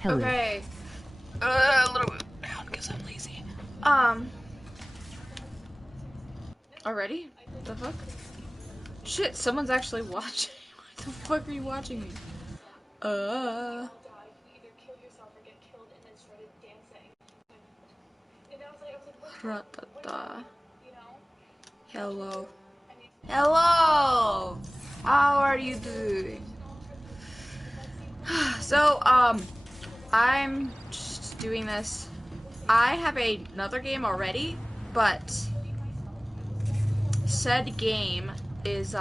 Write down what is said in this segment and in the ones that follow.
Hello. Okay. A little bit down because I'm lazy. Already? The fuck? Shit, someone's actually watching. Why the fuck are you watching me? Ratata. Hello. Hello! How are you doing? So, I'm just doing this. I have another game already, but said game is,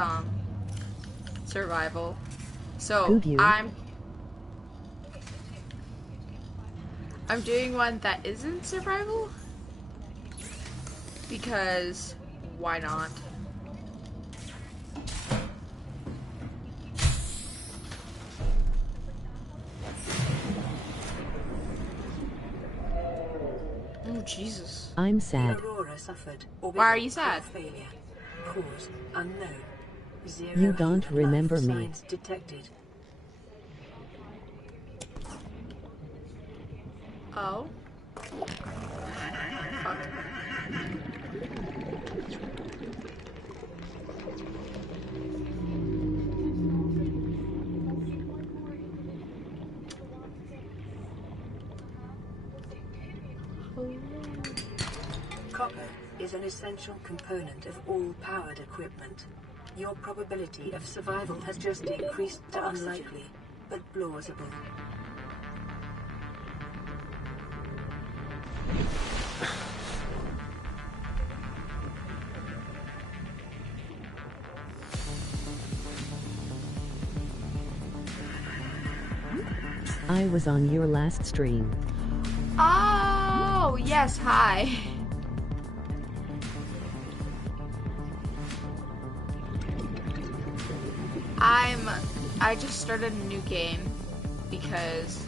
survival. So, I'm doing one that isn't survival. Because, why not? Oh, Jesus. I'm sad. Why are you sad? Cause unknown. You don't remember me. Detected. Oh. Fuck. Copper is an essential component of all powered equipment. Your probability of survival has just increased to unlikely, but plausible. I was on your last stream. Oh, yes, hi. I just started a new game because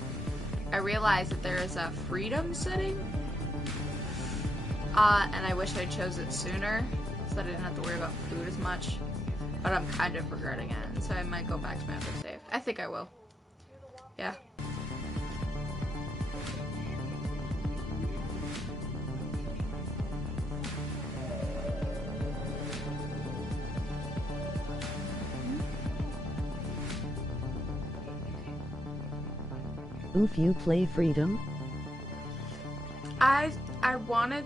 I realized that there is a freedom setting. And I wish I chose it sooner so that I didn't have to worry about food as much. But I'm kind of regretting it, so I might go back to my other save. I think I will. Yeah. Oof, you play Freedom? I wanted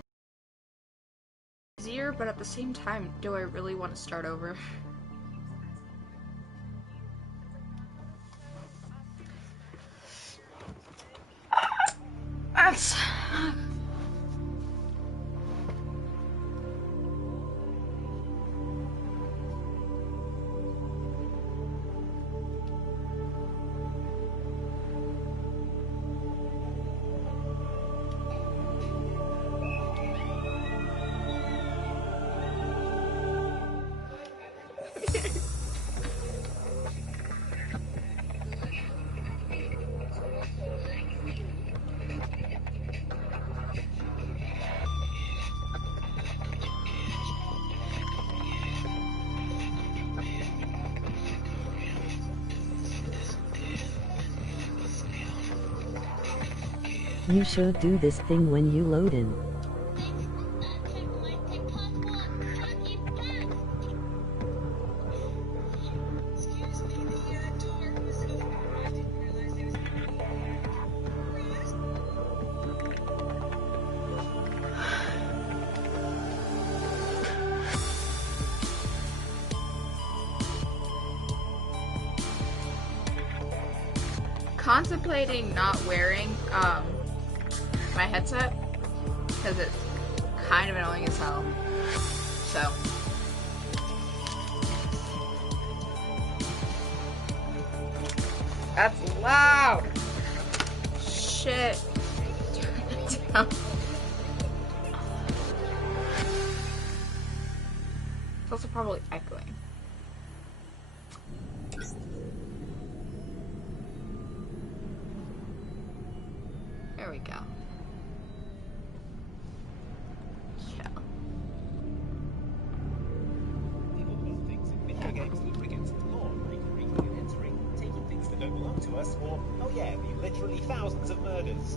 easier, but at the same time, do I really want to start over? That's... You should do this thing when you load in. Contemplating not wearing my headset because it's kind of annoying as hell. So that's loud. Shit. Turn it down. It's also probably echoing. There we go. Yeah. People do things in video games that are against the law, like illegally entering, taking things that don't belong to us, or, oh yeah, the literally thousands of murders.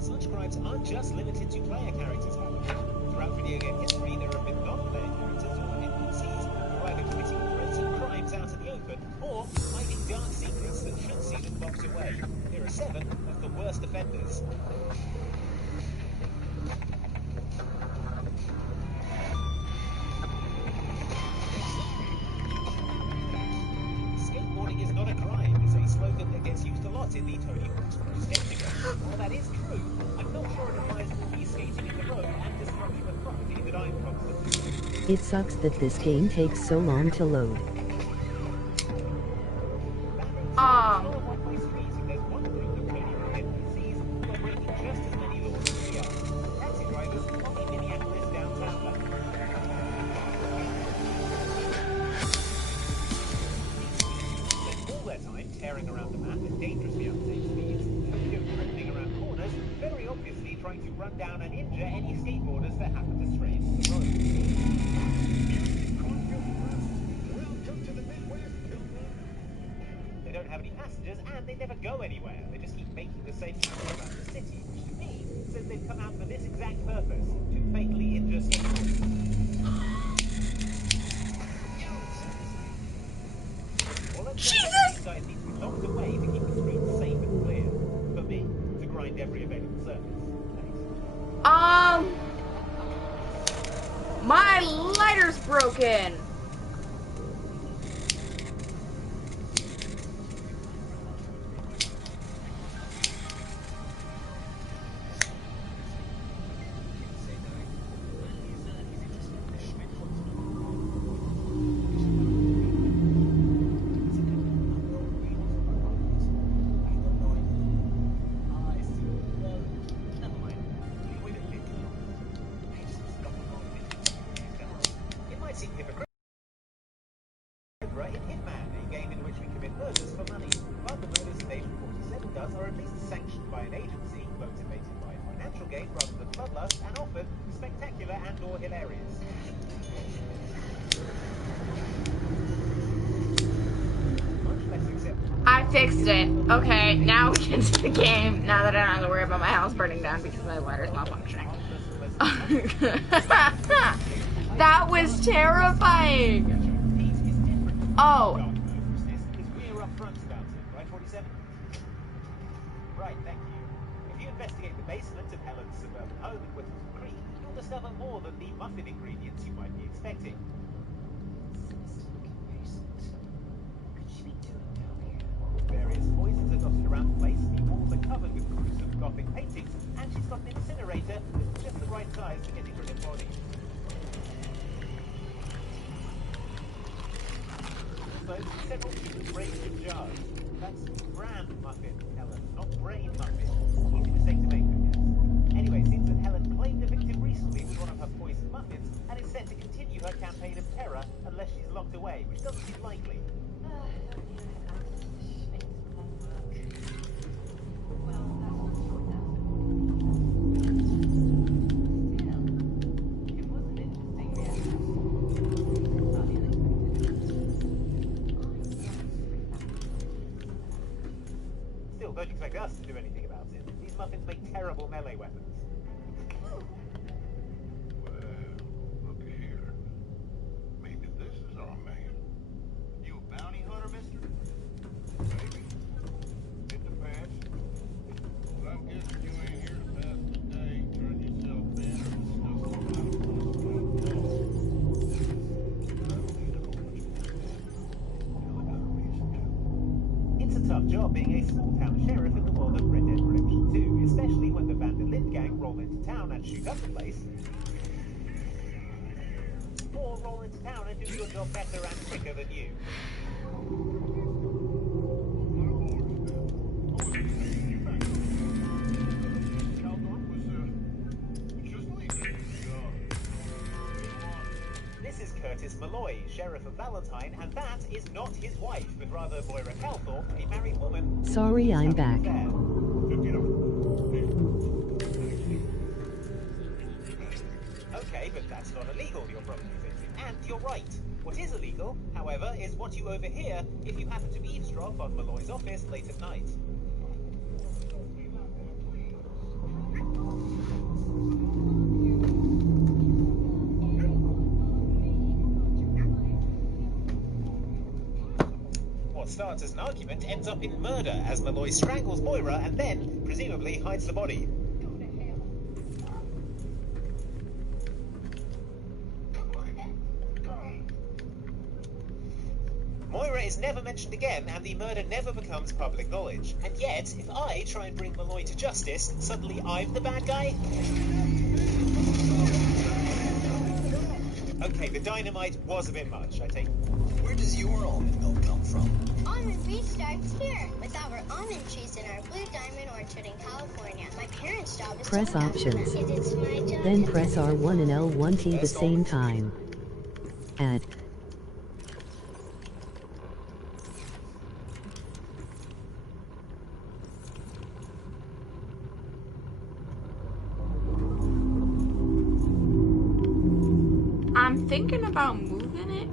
Such crimes aren't just limited to player characters, however. Throughout video game history, there have been non-player characters or NPCs who are either committing brutal crimes out in the open, or hiding dark secrets that should see them locked away. Here are 7 of the worst offenders. Skateboarding is not a crime is a slogan that gets used a lot in the Tony Hawk's Pro Skater game. While that is true, I'm not sure it applies to the skating in the road and destruction of property that I'm confident with. It sucks that this game takes so long to load. Tearing around the map at dangerously unsafe speeds, drifting around corners, very obviously trying to run down and injure any skateboarders that happen to stray into the road. They don't have any passengers and they never go anywhere. They just keep making the same route around the city, which to me says they've come out for this exact purpose, to fatally injure skateboarders. Jesus! Guys need to be locked away to keep the streets safe and clear. For me, to grind every available surface. Thanks. My lighter's broken. I fixed it. Okay, now we get to the game. Now that I don't have to worry about my house burning down because my lighter's malfunctioning. That was terrifying. Oh. Right, thank you. If you investigate the basement of Helen's suburban home in Whittlesey Creek, you'll discover more than the muffin ingredients you might be expecting. Various poisons are dotted around the place, the walls are covered with gruesome gothic paintings, and she's got an incinerator that's just the right size for getting rid of bodies. Also, several human brains in jars. That's bran muffin, Helen, not brain muffin. Easy mistake to make, I guess. Anyway, it seems that Helen claimed a victim recently with one of her poisoned muffins, and is set to continue her campaign of terror unless she's locked away, which doesn't seem likely. Don't expect us to do anything about it. These muffins make terrible melee weapons. Well, look here. Maybe this is our man. You a bounty hunter, mister? Maybe. It depends. But I'm guessing you ain't here to pass the day, turn yourself in, or discuss the It's a tough job being a small-town sheriff in the world of Red Dead Redemption 2, especially when the Vanderlyn gang roll into town and shoot up the place. Or roll into town and do your job better and quicker than you. This is Curtis Malloy, Sheriff of Valentine, and that is not his wife, but rather Moira Calthorpe, a married woman. Sorry, I'm back. Okay, but that's not illegal, you're probably thinking. And you're right. What is illegal, however, is what you overhear if you happen to eavesdrop on Malloy's office late at night. What starts as an argument ends up in murder as Malloy strangles Moira and then, presumably, hides the body. Moira is never mentioned again, and the murder never becomes public knowledge. And yet, if I try and bring Malloy to justice, suddenly I'm the bad guy? Okay, the dynamite was a bit much, I take. Where does your almond milk come from? Almond beef starts here with our almond trees in our Blue Diamond Orchard in California. My parents' job is Press to look after options. them. It's my job Then to press R1 and L1 key the same time. Add. I'm thinking about moving it.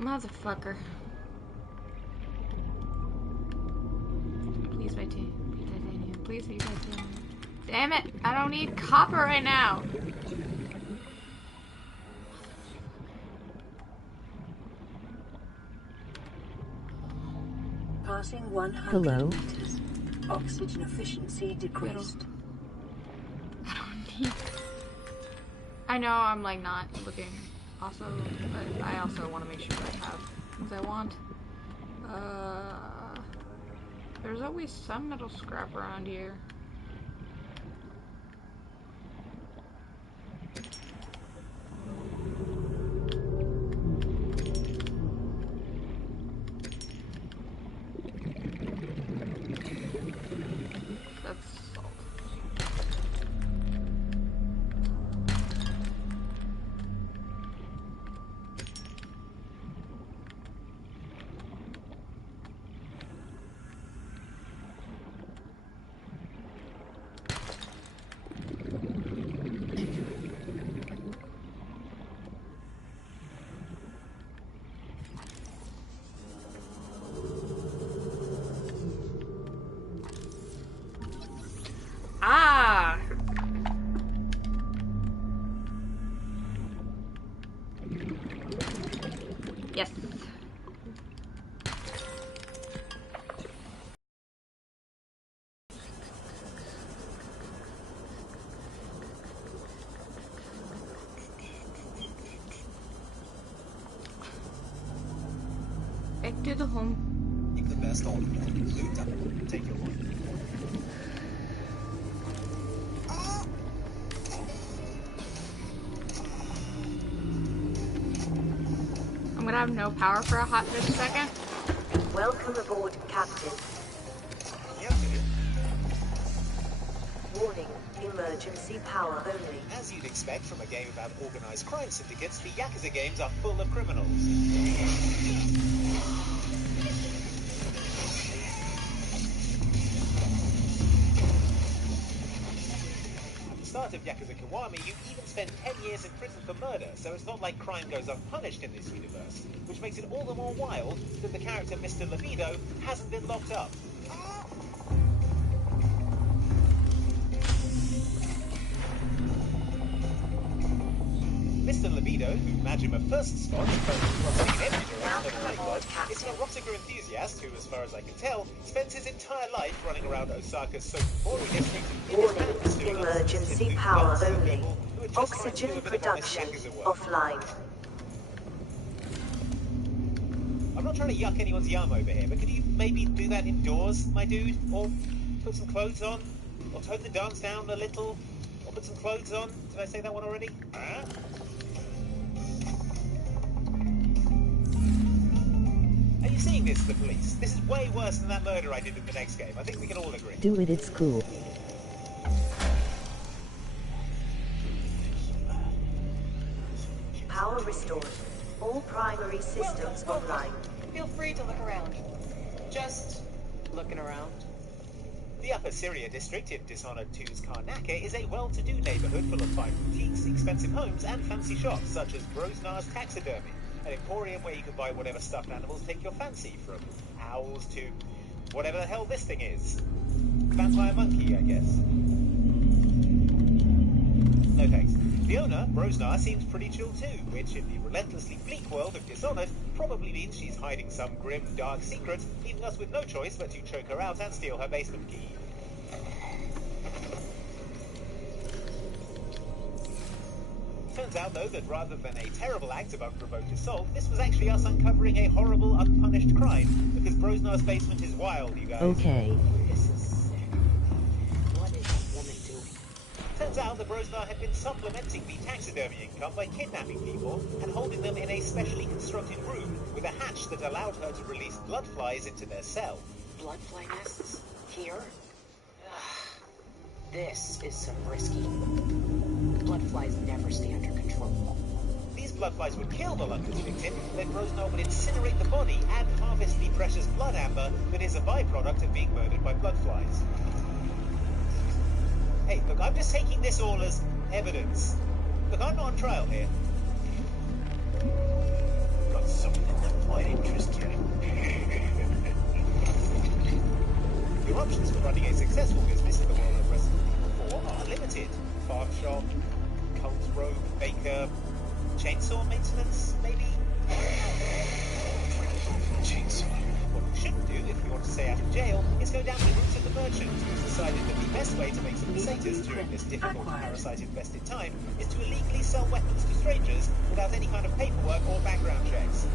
Motherfucker. Please be titanium. Please be titanium. Damn it! I don't need copper right now. Passing 100 Hello? meters. Oxygen efficiency decreased. I don't need. I know I'm like not looking. Also, but I also want to make sure I have things I want. There's always some metal scrap around here. That's salt. Ah! Yes. Back to the home. Pick the best almond milk. Blue Diamond. Take your one. I'm gonna have no power for a hot just a second. Welcome aboard, Captain. Yeah, okay. Warning, emergency power only. As you'd expect from a game about organized crime syndicates, the Yakuza games are full of criminals. At the start of Yakuza Kiwami, you even spend 10 years in prison for murder, so it's not like crime goes unpunished in this universe, which makes it all the more wild that the character Mr. Libido hasn't been locked up. Mr. Libido, who Majima first spots, both crossing an energy around and like It's an erotica enthusiast who, as far as I can tell, spends his entire life running around Osaka's so boring district in his pants doing Emergency unsolicited power nudes to only. people who are just trying to do Oxygen a bit of honest production yakuza work. offline. I'm not trying to yuck anyone's yum over here, but could you maybe do that indoors, my dude? Or put some clothes on? Or tone the dance down a little? Or put some clothes on? Did I say that one already? Huh? Are you seeing this, the police? This is way worse than that murder I did in the next game. I think we can all agree. Do it, it's cool. Power restored. All primary systems online. Feel free to look around. Just looking around. The Upper Syria district in Dishonored 2's Karnaca is a well-to-do neighborhood full of fine boutiques, expensive homes, and fancy shops such as Grosvenar's Taxidermy, an emporium where you can buy whatever stuffed animals take your fancy, from owls to whatever the hell this thing is. Vampire monkey, I guess. No thanks. The owner, Brosnar, seems pretty chill too, which in the relentlessly bleak world of Dishonored probably means she's hiding some grim, dark secret, leaving us with no choice but to choke her out and steal her basement key. Turns out, though, that rather than a terrible act of unprovoked assault, this was actually us uncovering a horrible, unpunished crime, because Brosnar's basement is wild, you guys. Okay. This is sick. What is that woman doing? Turns out that Brosnar had been supplementing the taxidermy income by kidnapping people and holding them in a specially constructed room with a hatch that allowed her to release blood flies into their cell. Blood fly nests? Here? Ugh. This is some risky. Blood flies never stay under control. These blood flies would kill the Lunker's victim, then Brosnar would incinerate the body and harvest the precious blood amber that is a byproduct of being murdered by blood flies. Hey, look, I'm just taking this all as evidence. Look, I'm not on trial here. Got something that might interest you. Your options for running a successful business in the world of Resident Evil 4 are limited. Farm shop, cult rogue, baker, chainsaw maintenance, maybe? Chainsaw. What you shouldn't do if you want to stay out of jail is go down the route of the merchant, who's decided that the best way to make some pesetas during this difficult parasite-infested time is to illegally sell weapons to strangers without any kind of paperwork or background checks.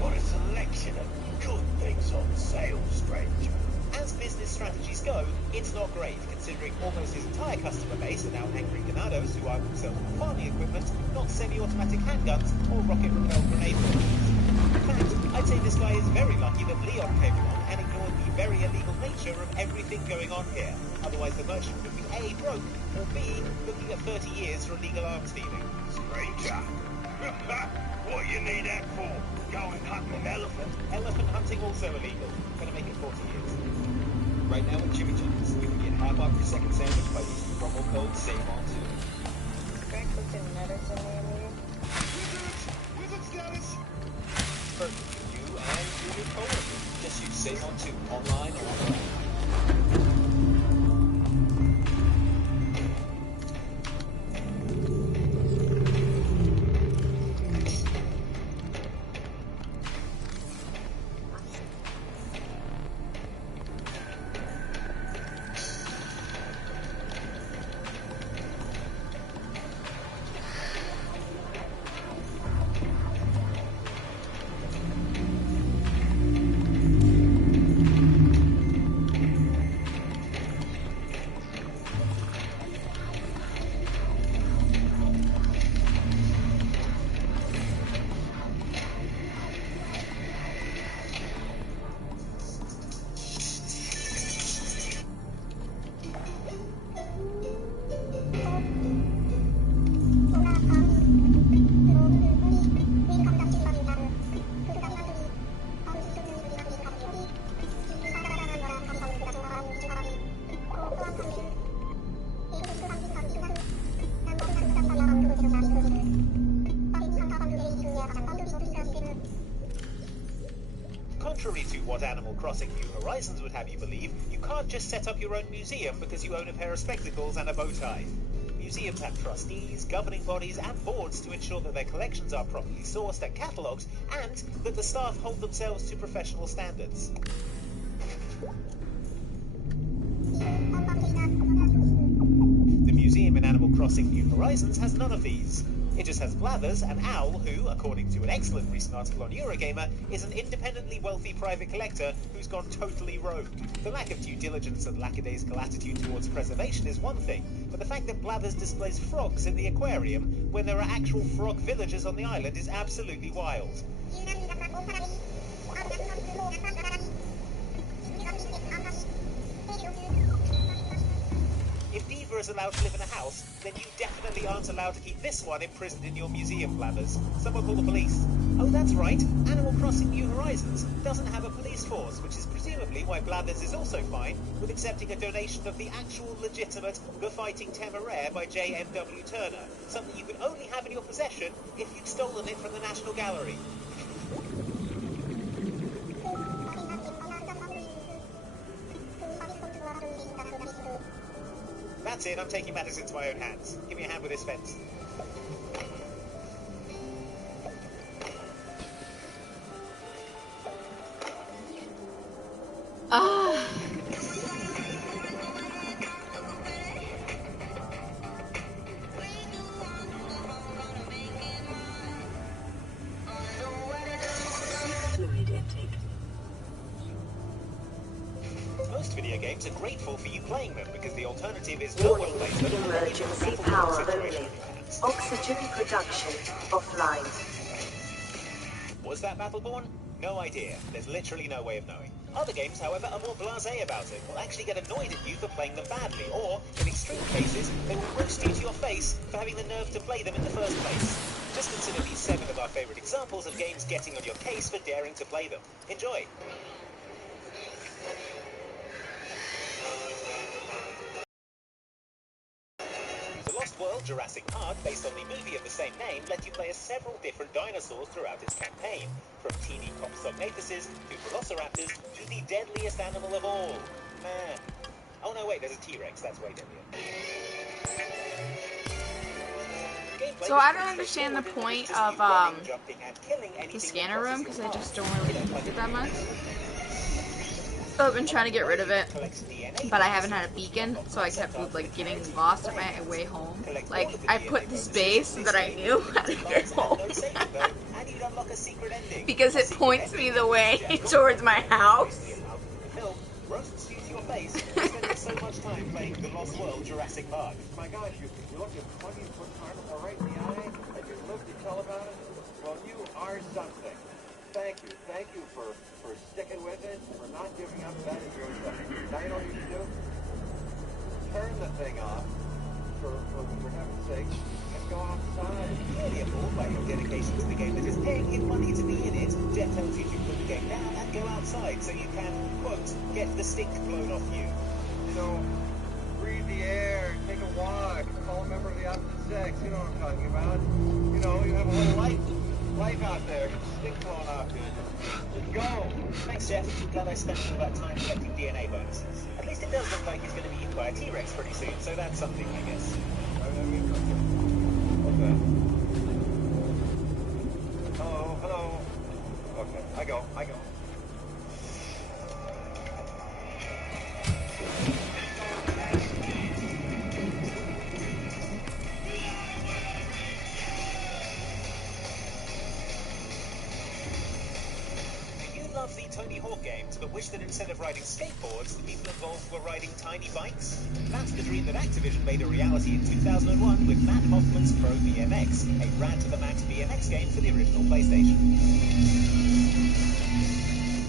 Got a selection of good things on sale, stranger. As business strategies go, it's not great, considering almost his entire customer base are now angry ganados who are themselves farming equipment, not semi-automatic handguns or rocket-propelled grenade launchers. In fact, I'd say this guy is very lucky that Leon came along and ignored the very illegal nature of everything going on here. Otherwise the merchant would be A, broke, or B, looking at 30 years for illegal arms dealing. Stranger. What you need that for? Going hunting an elephant? Elephant hunting also illegal. Gonna make it 40 years. Right now at Jimmy John's, we can get half off your second sandwich by using promo code SAVEON2. Breakfast and medicine, maybe? Wizard status. Perfect for you and your new coworker. Just use SAVEON2 online or offline. Contrary to what Animal Crossing New Horizons would have you believe, you can't just set up your own museum because you own a pair of spectacles and a bow tie. The museums have trustees, governing bodies, and boards to ensure that their collections are properly sourced and catalogued, and that the staff hold themselves to professional standards. The museum in Animal Crossing New Horizons has none of these. It just has Blathers, an owl who, according to an excellent recent article on Eurogamer, is an independently wealthy private collector who's gone totally rogue. The lack of due diligence and lackadaisical attitude towards preservation is one thing, but the fact that Blathers displays frogs in the aquarium when there are actual frog villagers on the island is absolutely wild. If Diva is allowed to live in a house, then you definitely aren't allowed to keep this one imprisoned in your museum, Blathers. Someone call the police. Oh, that's right. Animal Crossing New Horizons doesn't have a police force, which is presumably why Blathers is also fine with accepting a donation of the actual legitimate The Fighting Temeraire by J.M.W. Turner, something you can only have in your possession if you'd stolen it from the National Gallery. That's it, I'm taking matters into my own hands. Give me a hand with this fence. Fluid intake. Most video games are grateful for you playing them because the alternative is no Warning, placement and then you have a emergency battle power situation only. on your hands. Oxygen production offline. Was that Battleborn? No idea. There's literally no way of knowing. Other games, however, are more blasé about it. Will actually get annoyed at you for playing them badly, or, in extreme cases, they will roast you to your face for having the nerve to play them in the first place. Just consider these 7 of our favourite examples of games getting on your case for daring to play them. Enjoy! The Lost World Jurassic Park, based on the movie of the same name, let you play as several different dinosaurs throughout its campaign, from teeny Compsognathus to velociraptors to the deadliest animal of all, man. Oh no, wait, there's a T-Rex, that's way deadlier. So I don't understand the point of the scanner room because I just don't really use it that much. I've been trying to get rid of it, but I haven't had a beacon, so I kept like getting lost on my way home. Like I put this base that I knew how to get home because it points me the way towards my house. Roasts you to your face for spending so much time playing The Lost World Jurassic Park. My gosh, you look at 20-foot carnivore right in the eye, and you live to tell about it? Well, you are something. Thank you for sticking with it, for not giving up that is your stuff. Now you know what you should do? Turn the thing off, for heaven's sake, and go outside. Clearly appalled by your dedication to the game that is paying you money to be in it, Jeff tells you to put the game down and go outside so you can, quote, get the stink blown off you. You know, breathe the air, take a walk, call a member of the opposite sex, you know what I'm talking about. You know, you have a whole life out there, stink blown off you. Just go. Thanks, Jeff. Glad I spent all that time collecting DNA bonuses. At least it does look like he's going to be eaten by a T-Rex pretty soon, so that's something, I guess. Okay. Hello. Okay, I go. Love the Tony Hawk games, but wish that instead of riding skateboards, the people involved were riding tiny bikes? That's the dream that Activision made a reality in 2001 with Matt Hoffman's Pro BMX, a rad-to-the-max BMX game for the original PlayStation.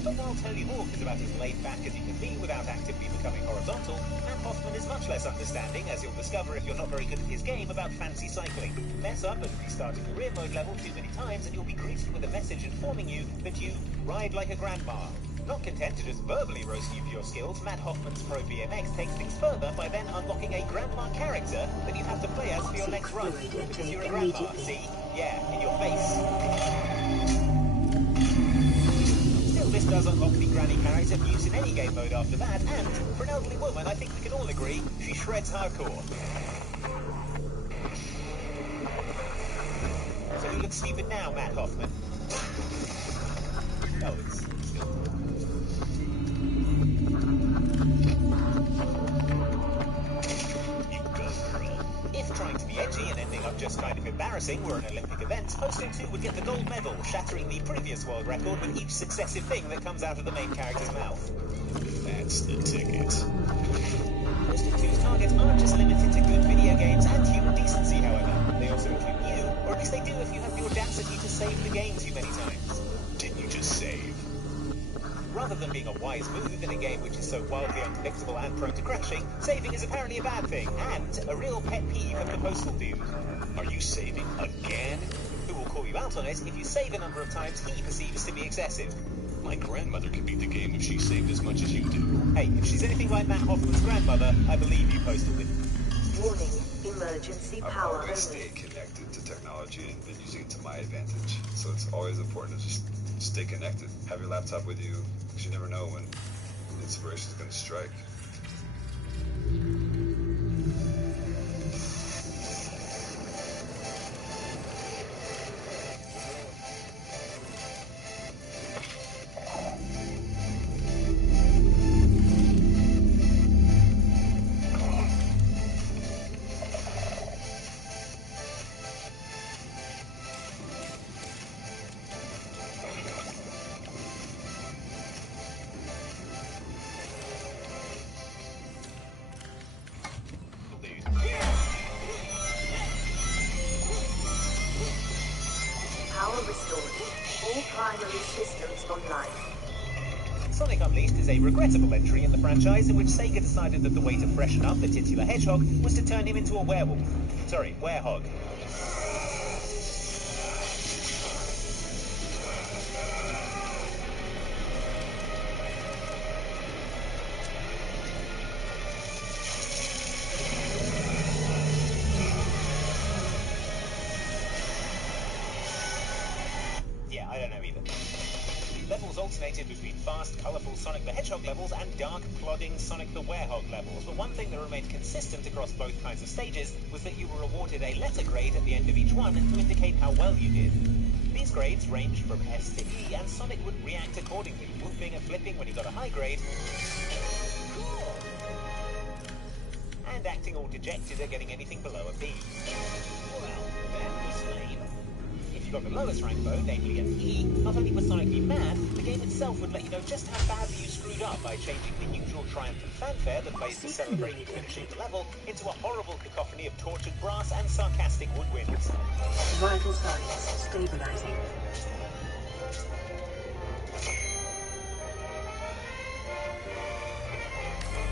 But while Tony Hawk is about as laid back as you can be without actively becoming horizontal, Matt Hoffman is much less understanding, as you'll discover if you're not very good at his game, about fancy cycling. Mess up and restart a career mode level too many times and you'll be greeted with a message informing you that you ride like a grandma. Not content to just verbally roast you for your skills, Matt Hoffman's Pro BMX takes things further by then unlocking a grandma character that you have to play as for your next run. Because you're a grandma, see? Yeah, in your face. Still, this does unlock the granny character for use in any game mode after that, and for an elderly woman, I think we can all agree she shreds hardcore. you look stupid now, Matt Hoffman. Oh, it's still... If trying to be edgy and ending up just kind of embarrassing were an Olympic event, Postal 2 would get the gold medal, shattering the previous world record with each successive thing that comes out of the main character's mouth. That's the ticket. Postal 2's targets aren't just limited to good video games and human decency, however. They also include you, or at least they do if you have the audacity to save the game too many times. Didn't you just save? Rather than being a wise move in a game which is so wildly unpredictable and prone to crashing, saving is apparently a bad thing, and a real pet peeve of the Postal dude. Are you saving again? Who will call you out on it if you save a number of times he perceives to be excessive. My grandmother could beat the game if she saved as much as you do. Hey, if she's anything like Matt Hoffman's grandmother, I believe you, Postal dude. Warning, emergency I've power always only. stayed connected to technology and been using it to my advantage. So it's always important to just stay connected. Have your laptop with you, because you never know when inspiration is going to strike. Power restored. All primary systems online. Sonic Unleashed is a regrettable entry in the franchise in which Sega decided that the way to freshen up the titular hedgehog was to turn him into a werewolf. Sorry, werehog. Yeah, I don't know either. Levels alternated between fast, colourful Sonic the Hedgehog levels and dark, plodding Sonic the Werehog levels, but one thing that remained consistent across both kinds of stages was that you were awarded a letter grade at the end of each one to indicate how well you did. These grades ranged from S to E, and Sonic would react accordingly, whooping and flipping when he got a high grade, and acting all dejected at getting anything below a B. Well, that was lame. If you got the lowest rank though, namely an E, not only was Sonic be mad, the game itself would let you know just how badly you screwed up by changing the usual triumphant fanfare that plays to celebrate finishing the level into a horrible cacophony of tortured brass and sarcastic woodwinds. Vital signs stabilizing.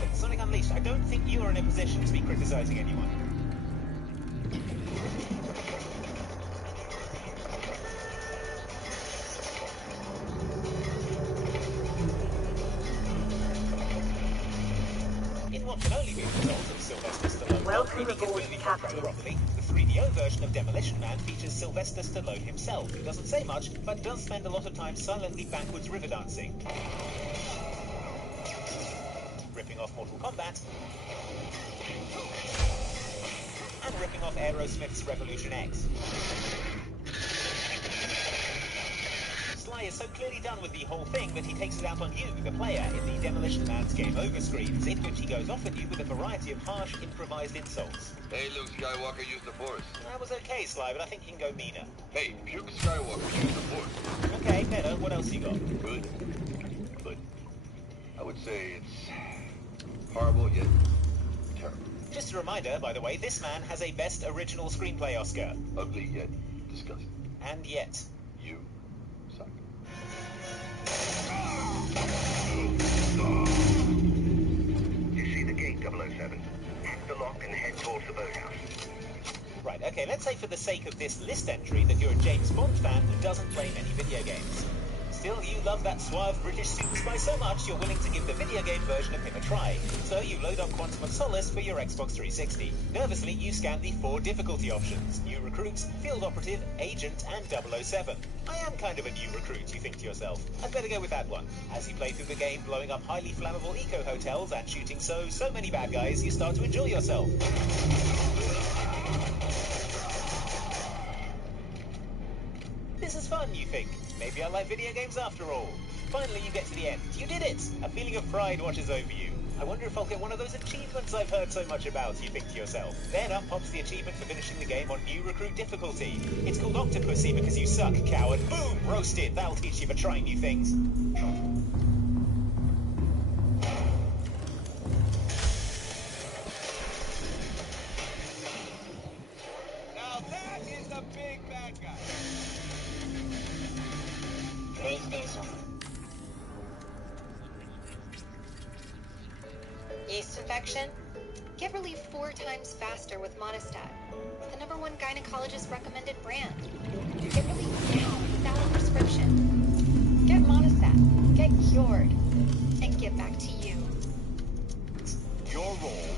But Sonic Unleashed, I don't think you are in a position to be criticizing anyone. In what can only be the result of Sylvester Stallone not reading his movie contract properly, the 3DO version of Demolition Man features Sylvester Stallone himself, who doesn't say much, but does spend a lot of time silently backwards river dancing. Ripping off Mortal Kombat, and ripping off Aerosmith's Revolution X. Sly is so clearly done with the whole thing that he takes it out on you, the player, in the Demolition Man's Game Over screens, in which he goes off at you with a variety of harsh, improvised insults. Hey, Luke Skywalker used the Force. That was okay, Sly, but I think you can go meaner. Hey, Puke Skywalker used the Force. Okay, better. What else you got? Good. But I would say it's horrible yet terrible. Just a reminder, by the way, this man has a Best Original Screenplay Oscar. Ugly yet disgusting. And yet. You suck. You see the gate, 007. Hack the lock and head towards the boathouse. Right, okay, let's say for the sake of this list entry that you're a James Bond fan who doesn't play many video games. Still, you love that suave British super spy so much you're willing to give the video game version of him a try. So you load up Quantum of Solace for your Xbox 360. Nervously, you scan the 4 difficulty options: New Recruit, Field Operative, Agent, and 007. I am kind of a new recruit, you think to yourself. I'd better go with that one. As you play through the game, blowing up highly flammable eco-hotels and shooting so many bad guys, you start to enjoy yourself. fun, you think. Maybe I like video games after all. Finally, you get to the end. You did it! A feeling of pride washes over you. I wonder if I'll get one of those achievements I've heard so much about, you think to yourself. Then up pops the achievement for finishing the game on New Recruit difficulty. It's called Octopussy because you suck, coward. Boom! Roasted. That'll teach you for trying new things. Now that is the big bad guy. PlayStation. Yeast infection? Get relief 4 times faster with Monistat, the #1 gynecologist recommended brand. Get relief now without a prescription. Get Monistat, get cured, and get back to you. Your role,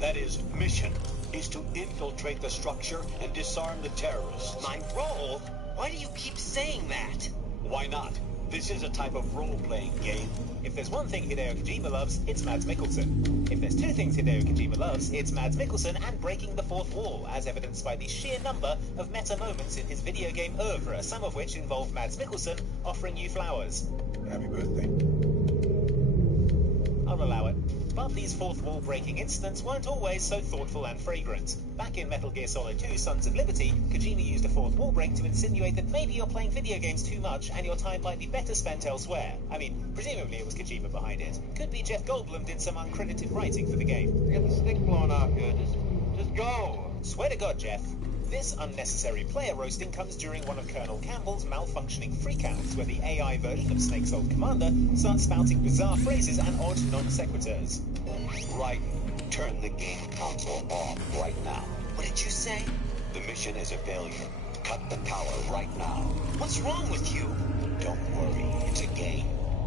that is mission, is to infiltrate the structure and disarm the terrorists. My role? Why do you keep saying that? Why not? This is a type of role-playing game. If there's one thing Hideo Kojima loves, it's Mads Mikkelsen. If there's 2 things Hideo Kojima loves, it's Mads Mikkelsen and breaking the fourth wall, as evidenced by the sheer number of meta moments in his video game oeuvre, some of which involve Mads Mikkelsen offering you flowers. Happy birthday. I'll allow it. But these fourth wall breaking incidents weren't always so thoughtful and fragrant. Back in Metal Gear Solid 2 Sons of Liberty, Kojima used a fourth wall break to insinuate that maybe you're playing video games too much and your time might be better spent elsewhere. I mean, presumably it was Kojima behind it. Could be Jeff Goldblum did some uncredited writing for the game. Get the stick blown off here. Just go. Swear to God, Jeff. This unnecessary player roasting comes during one of Colonel Campbell's malfunctioning freakouts, where the AI version of Snake's old commander starts spouting bizarre phrases and odd non sequiturs. Right. Turn the game console off right now. What did you say? The mission is a failure. Cut the power right now. What's wrong with you? Don't worry. It's a game.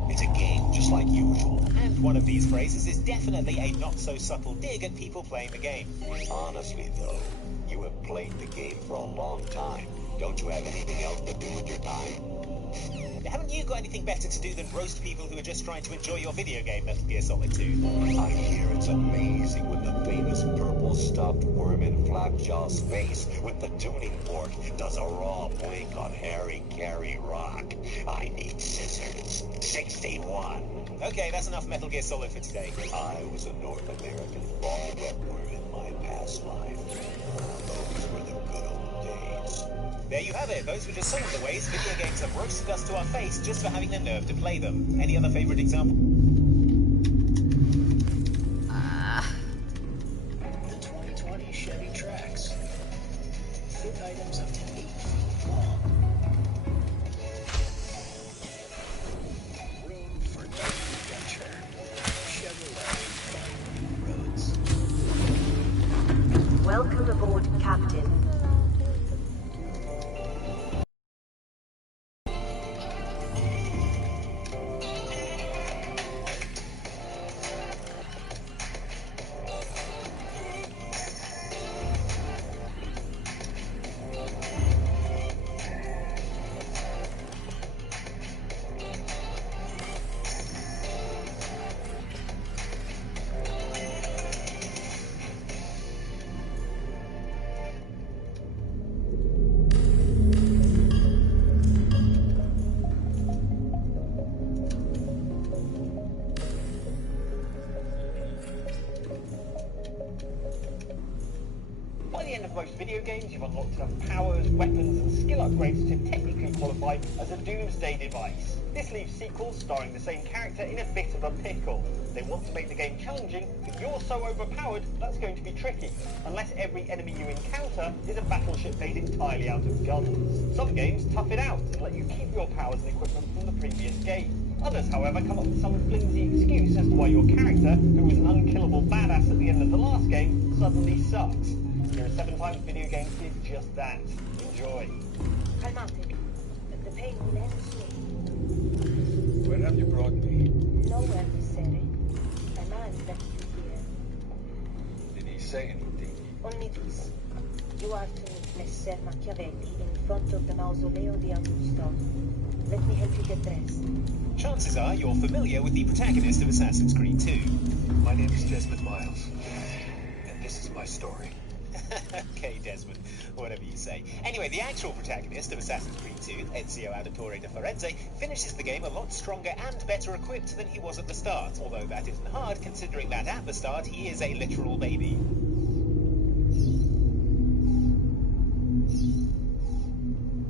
It's a game just like usual. And one of these phrases is definitely a not-so-subtle dig at people playing the game. Honestly, though, you have played the game for a long time. Don't you have anything else to do with your time? Haven't you got anything better to do than roast people who are just trying to enjoy your video game, Metal Gear Solid 2? I hear it's amazing when the famous purple stuffed worm in Flapjaw's face with the tuning fork does a raw blink on Harry Carey Rock. I need scissors. 61. Okay, that's enough Metal Gear Solid for today. I was a North American ball wetworm in my past life. Those were the good old days. There you have it. Those were just some of the ways video games have roasted us to our face just for having the nerve to play them. Any other favorite example? The 2020 Chevy Trax. Fit items up to 8 feet long. Room for new adventure. Chevrolet Roads. Welcome aboard, Captain. By the end of most video games, you've unlocked enough powers, weapons, and skill upgrades to technically qualify as a doomsday device. This leaves sequels starring the same character in a bit of a pickle. They want to make the game challenging, but you're so overpowered, that's going to be tricky, unless every enemy you encounter is a battleship made entirely out of guns. Some games tough it out and let you keep your powers and equipment from the previous game. Others, however, come up with some flimsy excuse as to why your character, who was an unkillable badass at the end of the last game, suddenly sucks. Here are 7 times video games did just that. Enjoy. Calmate. The pain will end soon. Where have you brought me? Nowhere, Messere. My man left you here. Did he say anything? Only this. You are to meet Messer Machiavelli in front of the mausoleo di Augusto. Let me help you get dressed. Chances are you're familiar with the protagonist of Assassin's Creed 2. My name is Desmond Miles, and this is my story. Okay, Desmond, whatever you say. Anyway, the actual protagonist of Assassin's Creed 2, Ezio Auditore de Firenze, finishes the game a lot stronger and better equipped than he was at the start, although that isn't hard considering that at the start he is a literal baby.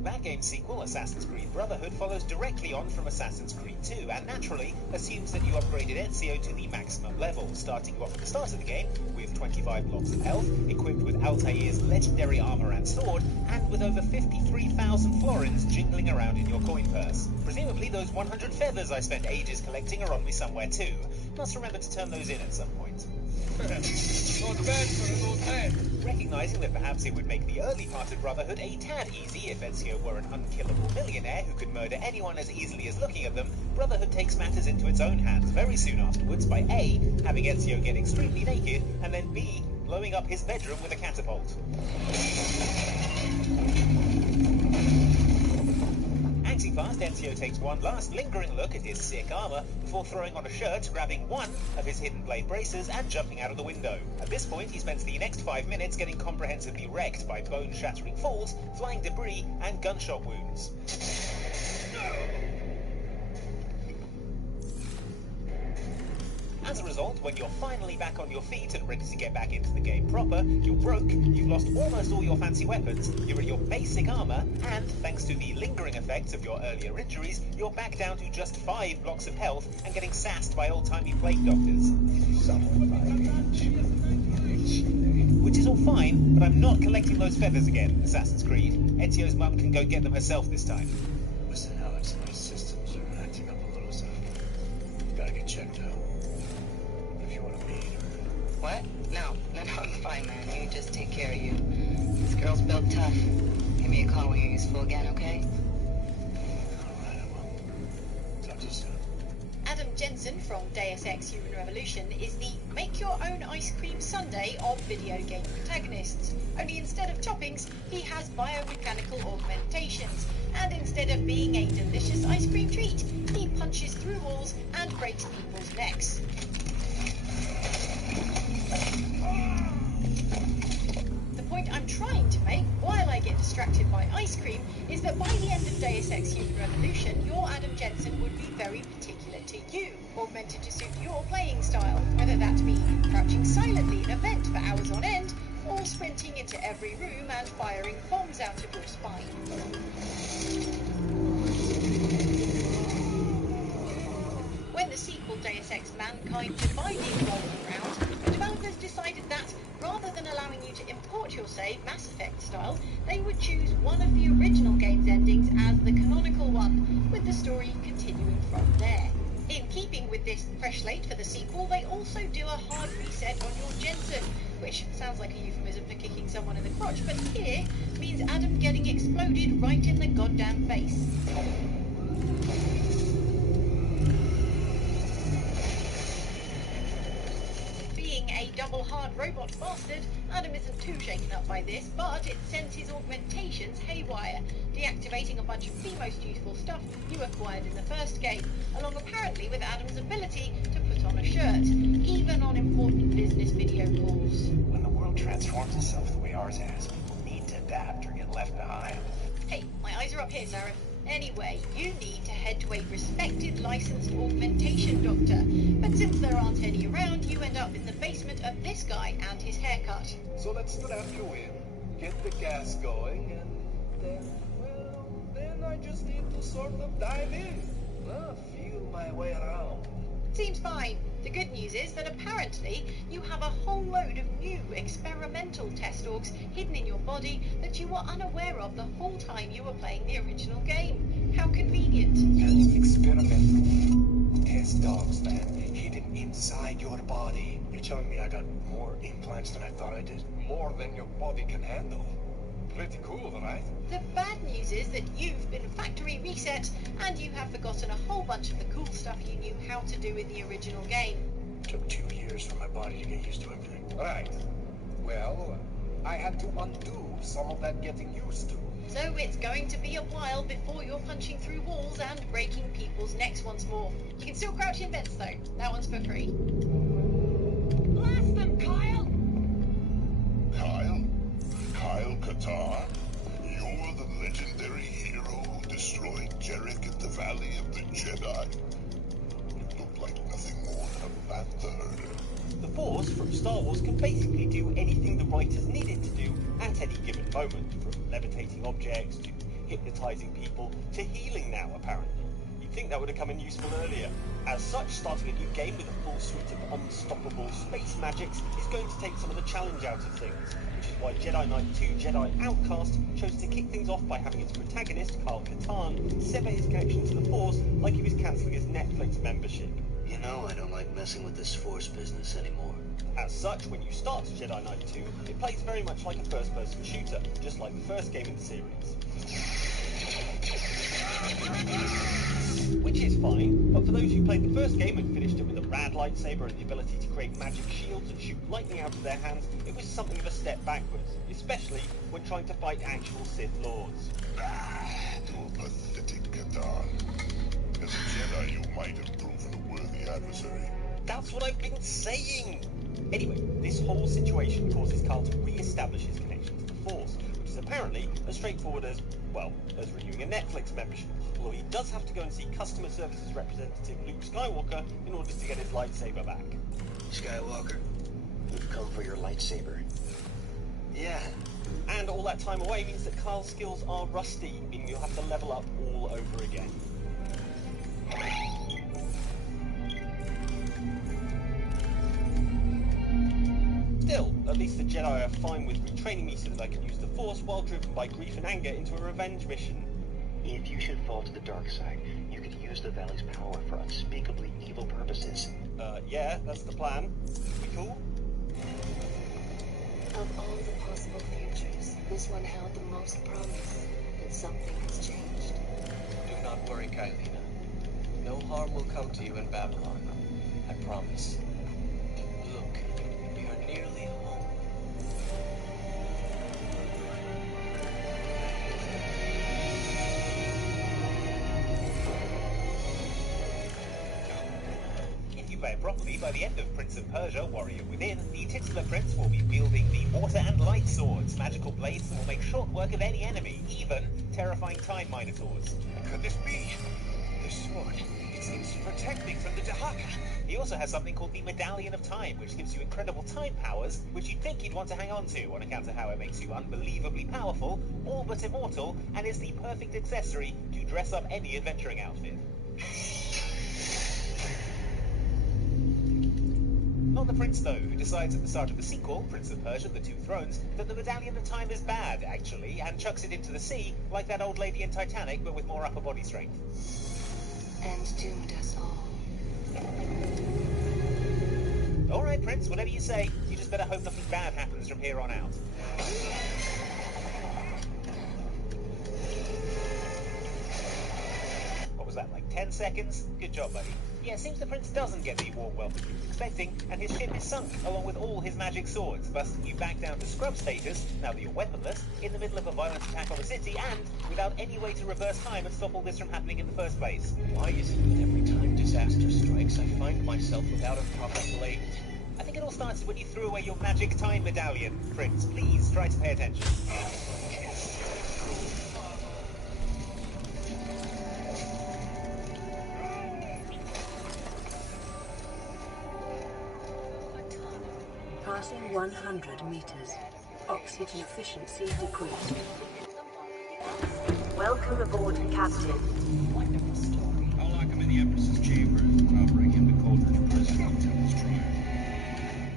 That game's sequel, Assassin's Creed Brotherhood, follows directly on from Assassin's Creed 2, and naturally assumes that you upgraded Ezio to the maximum level, starting you off at the start of the game with 25 blocks of health, equipped with Altair's legendary armor and sword, and with over 53,000 florins jingling around in your coin purse. Presumably those 100 feathers I spent ages collecting are on me somewhere too. Must remember to turn those in at some point. Not bad for an old man. Recognizing that perhaps it would make the early part of Brotherhood a tad easy if Ezio were an unkillable millionaire who could murder anyone as easily as looking at them, Brotherhood takes matters into its own hands very soon afterwards by A, having Ezio get extremely naked, and then B, blowing up his bedroom with a catapult. Acting fast, Ezio takes one last lingering look at his sick armor before throwing on a shirt, grabbing one of his hidden blade braces, and jumping out of the window. At this point, he spends the next 5 minutes getting comprehensively wrecked by bone-shattering falls, flying debris, and gunshot wounds. As a result, when you're finally back on your feet and ready to get back into the game proper, you're broke, you've lost almost all your fancy weapons, you're in your basic armor, and, thanks to the lingering effects of your earlier injuries, you're back down to just 5 blocks of health and getting sassed by old-timey plague doctors. Which is all fine, but I'm not collecting those feathers again, Assassin's Creed. Ezio's mum can go get them herself this time. Listen, Alex, my systems are acting up a little, so gotta get checked out. What? No, I'm fine, man. You just take care of you. This girl's built tough. Give me a call when you're useful again, okay? Alright, I will. Talk to you soon. Adam Jensen from Deus Ex Human Revolution is the make-your-own ice cream sundae of video game protagonists. Only instead of toppings, he has biomechanical augmentations. And instead of being a delicious ice cream treat, he punches through walls and breaks people's necks. The point I'm trying to make, while I get distracted by ice cream, is that by the end of Deus Ex Human Revolution, your Adam Jensen would be very particular to you, augmented to suit your playing style, whether that be crouching silently in a vent for hours on end, or sprinting into every room and firing bombs out of your spine. When the sequel Deus Ex Mankind Divided rolled around, the developers decided that, rather than allowing you to import your save Mass Effect style, they would choose one of the original game's endings as the canonical one, with the story continuing from there. In keeping with this fresh slate for the sequel, they also do a hard reset on your Jensen, which sounds like a euphemism for kicking someone in the crotch, but here means Adam getting exploded right in the goddamn face. Being a double hard robot bastard, Adam isn't too shaken up by this, but it sends his augmentations haywire, deactivating a bunch of the most useful stuff you acquired in the first game, along apparently with Adam's ability to put on a shirt, even on important business video calls. When the world transforms itself the way ours has, people need to adapt or get left behind. Hey, my eyes are up here, Sarah. Anyway, you need to head to a respected licensed augmentation doctor, but since there aren't any around, you end up in the basement of this guy and his haircut. So let's strap you in, get the gas going, and then I just need to sort of dive in. Feel my way around. Seems fine. The good news is that apparently you have a whole load of new experimental test orgs hidden in your body that you were unaware of the whole time you were playing the original game. How convenient. Experimental test dogs, man, hidden inside your body. You're telling me I got more implants than I thought I did? More than your body can handle. Pretty cool, right? The bad news is that you've been factory reset and you have forgotten a whole bunch of the cool stuff you knew how to do in the original game. It took 2 years for my body to get used to everything. Right. Well, I had to undo some of that getting used to. So it's going to be a while before you're punching through walls and breaking people's necks once more. You can still crouch in vents though. That one's for free. Blast them, Kyle! Kyle? Catan? You're the legendary hero who destroyed Jarek in the Valley of the Jedi? You look like nothing more than a panther herder. The Force from Star Wars can basically do anything the writers need it to do at any given moment, from levitating objects to hypnotizing people to healing now, apparently. You'd think that would have come in useful earlier. As such, starting a new game with a full suite of unstoppable space magics is going to take some of the challenge out of things, which is why Jedi Knight 2 Jedi Outcast chose to kick things off by having its protagonist, Kyle Katarn, sever his connection to the Force like he was cancelling his Netflix membership. You know, I don't like messing with this Force business anymore. As such, when you start Jedi Knight 2, it plays very much like a first-person shooter, just like the first game in the series. Which is fine, but for those who played the first game and finished it with a rad lightsaber and the ability to create magic shields and shoot lightning out of their hands, it was something of a step backwards, especially when trying to fight actual Sith Lords. Poor pathetic Katarn. As a Jedi, you might have proven a worthy adversary. That's what I've been saying! Anyway, this whole situation causes Carl to re-establish his connection to the Force, which is apparently as straightforward as, well, as renewing a Netflix membership. Although he does have to go and see customer services representative Luke Skywalker in order to get his lightsaber back. Skywalker, we've come for your lightsaber. Yeah. And all that time away means that Kyle's skills are rusty, meaning you'll have to level up all over again. Still, at least the Jedi are fine with retraining me so that I can use the Force while driven by grief and anger into a revenge mission. If you should fall to the dark side, you could use the Valley's power for unspeakably evil purposes. Yeah, that's the plan. We cool? Of all the possible futures, this one held the most promise, but something has changed. Do not worry, Kylina. No harm will come to you in Babylon. I promise. Look, we are nearly home. If you play it properly, by the end of Prince of Persia, Warrior Within, the titular prince will be wielding the water and light swords, magical blades that will make short work of any enemy, even terrifying time minotaurs. Could this be? This sword, it seems to protect me from the Dahaka. He also has something called the Medallion of Time, which gives you incredible time powers, which you'd think you'd want to hang on to on account of how it makes you unbelievably powerful, all but immortal, and is the perfect accessory to dress up any adventuring outfit. Not the prince, though, who decides at the start of the sequel, Prince of Persia, The Two Thrones, that the Medallion of Time is bad, actually, and chucks it into the sea, like that old lady in Titanic, but with more upper body strength. And doomed us all. Alright, Prince, whatever you say. You just better hope nothing bad happens from here on out. What was that, like 10 seconds? Good job, buddy. Yeah, it seems the Prince doesn't get the warm welcome he was expecting, and his ship is sunk, along with all his magic swords, busting you back down to scrub status, now that you're weaponless, in the middle of a violent attack on the city, and without any way to reverse time and stop all this from happening in the first place. Why is it that every time disaster strikes, I find myself without a proper blade? I think it all started when you threw away your magic time medallion. Prince, please try to pay attention. Passing 100 meters. Oxygen efficiency decreased. Welcome aboard, Captain. I'll lock him in the Empress's chamber and I'll bring him to Cauldron's prison until his trial.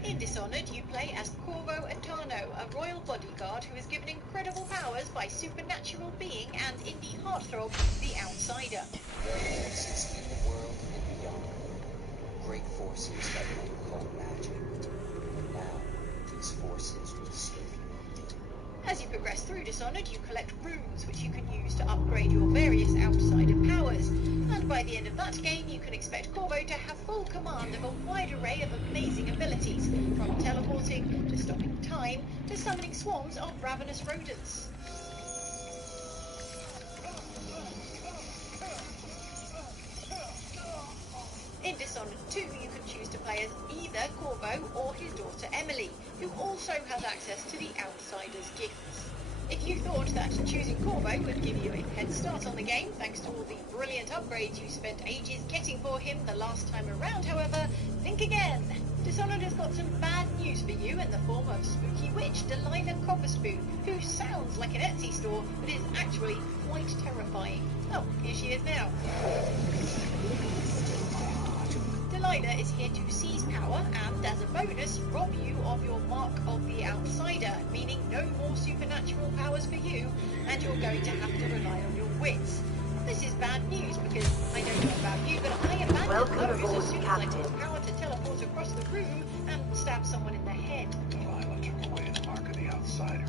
In Dishonored, you play as Corvo Atano, a royal bodyguard who is given incredible powers by supernatural being and indie heartthrob, the Outsider. There exists in the world and beyond great forces that we call magic. And now, these forces will save you. As you progress through Dishonored, you collect runes which you can use to upgrade your various Outsider powers. And by the end of that game, you can expect Corvo to have full command of a wide array of amazing abilities, from teleporting, to stopping time, to summoning swarms of ravenous rodents. In Dishonored 2, you can choose to play as either Corvo or his daughter Emily, who also has access to the Outsider's gifts. If you thought that choosing Corvo would give you a head start on the game, thanks to all the brilliant upgrades you spent ages getting for him the last time around, however, think again. Dishonored has got some bad news for you in the form of spooky witch Delilah Copperspoon, who sounds like an Etsy store, but is actually quite terrifying. Oh, here she is now. Delilah is here to seize power and, as a bonus, rob you of your mark of the outsider, meaning no more supernatural powers for you, and you're going to have to rely on your wits. This is bad news because I don't know about you, but I abandoned those as soon as I got power to teleport across the room and stab someone in the head. Delilah took away the mark of the outsider.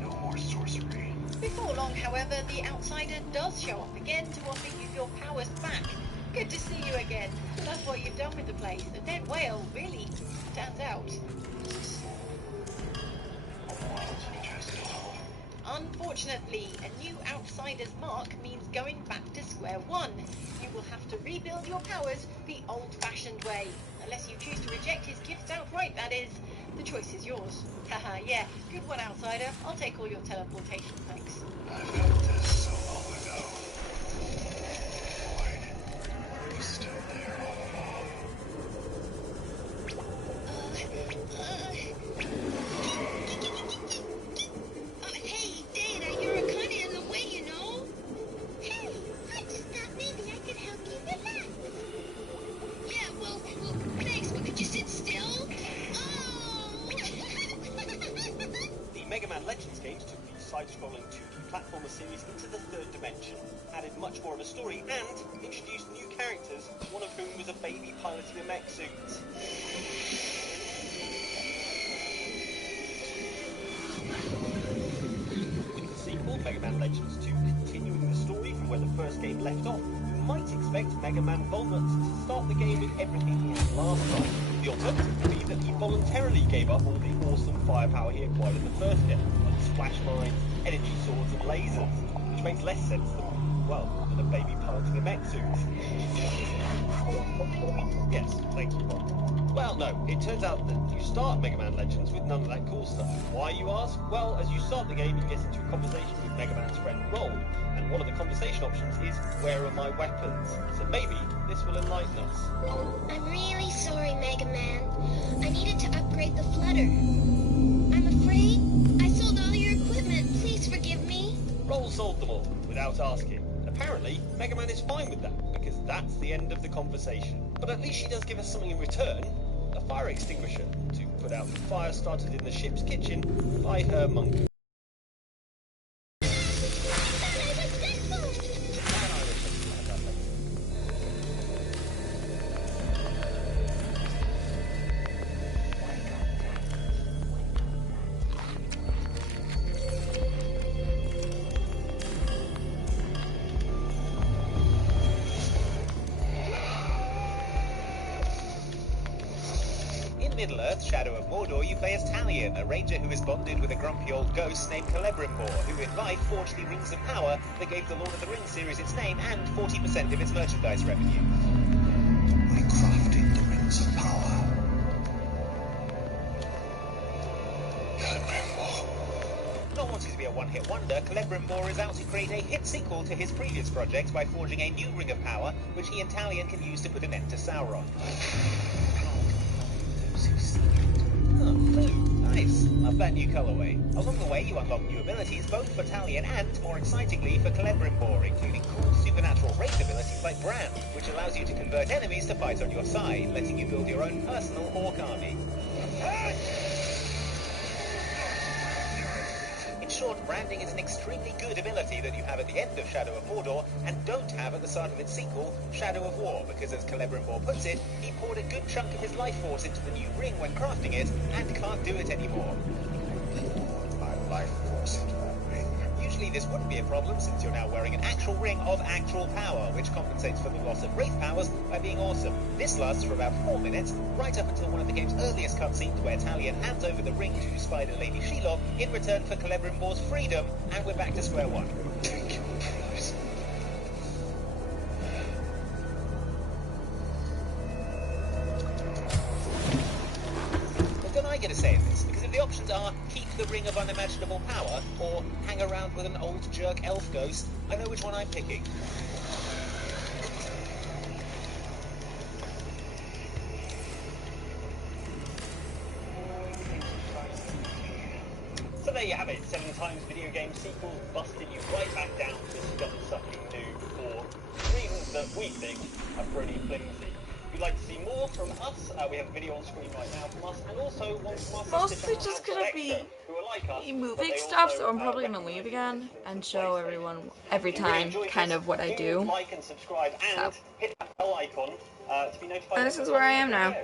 No more sorcery. Before long, however, the outsider does show up again to offer you your powers back. Good to see you again. Love what you've done with the place. The dead whale really stands out. Unfortunately, a new outsider's mark means going back to square one. You will have to rebuild your powers the old-fashioned way. Unless you choose to reject his gifts outright, that is. The choice is yours. Haha, yeah, good one, outsider. I'll take all your teleportation, thanks. I felt this so long ago. Void, he's still there all along. Hey, Data, you're kinda in the way, you know? Hey, I just thought maybe I could help you with that. Yeah, well, thanks, but could you sit still? Oh! The Mega Man Legends games took the side-scrolling 2D platformer series into the third dimension, added much more of a story, and introduced new characters, one of whom was a baby piloting a mech suit. With the sequel, Mega Man Legends 2, continuing the story from where the first game left off, you might expect Mega Man Volnut to start the game with everything he had last time. The alternative would be that he voluntarily gave up all the awesome firepower he acquired in the first game, like splash mines, energy swords and lasers, which makes less sense than a baby piloting a mech suit. Yes, thank you, Bob. Well, no, it turns out that you start Mega Man Legends with none of that cool stuff. Why, you ask? Well, as you start the game, you get into a conversation with Mega Man's friend Roll, and one of the conversation options is, where are my weapons? So maybe this will enlighten us. I'm really sorry, Mega Man. I needed to upgrade the flutter. I'm afraid I sold all your equipment. Please forgive me. Roll sold them all, without asking. Apparently, Mega Man is fine with that, because that's the end of the conversation. But at least she does give us something in return. A fire extinguisher, to put out the fire started in the ship's kitchen by her monkey. Middle-earth, Shadow of Mordor, you play as Talion, a ranger who is bonded with a grumpy old ghost named Celebrimbor, who in life forged the Rings of Power that gave the Lord of the Rings series its name and 40% of its merchandise revenue. I crafted the Rings of Power. Celebrimbor. Not wanting to be a one-hit wonder, Celebrimbor is out to create a hit sequel to his previous project by forging a new Ring of Power, which he and Talion can use to put an end to Sauron. Oh, blue. Nice. Love that new colourway. Along the way, you unlock new abilities both for Talion and, more excitingly, for Celebrimbor, including cool supernatural raid abilities like Brand, which allows you to convert enemies to fight on your side, letting you build your own personal orc army. In short, branding is an extremely good ability that you have at the end of Shadow of Mordor and don't have at the start of its sequel, Shadow of War, because as Celebrimbor puts it, he poured a good chunk of his life force into the new ring when crafting it and can't do it anymore. My life force into that ring. Usually this wouldn't be a problem since you're now wearing an actual ring of actual power, which compensates for the loss of Wraith powers by being awesome. This lasts for about 4 minutes, right up until one of the game's earliest cutscenes where Talion hands over the ring to Spider Lady Shelob in return for Celebrimbor's freedom, and we're back to square one. Thank you, please. But don't I get a say in this? Because if the options are keep the ring of unimaginable power or hang around with an old jerk elf ghost. I know which one I'm picking. So there you have it, 7 times video game sequels busting you right back down to scum-sucking noob for reasons that we think are pretty flimsy. If you'd like to see more from us, we have a video on screen right now from us, and also one from our Mostly just gonna be moving stuff, so I'm probably gonna leave again and show everyone every time kind of what I do. Like and subscribe and hit that bell icon to be notified. And this is where I am now.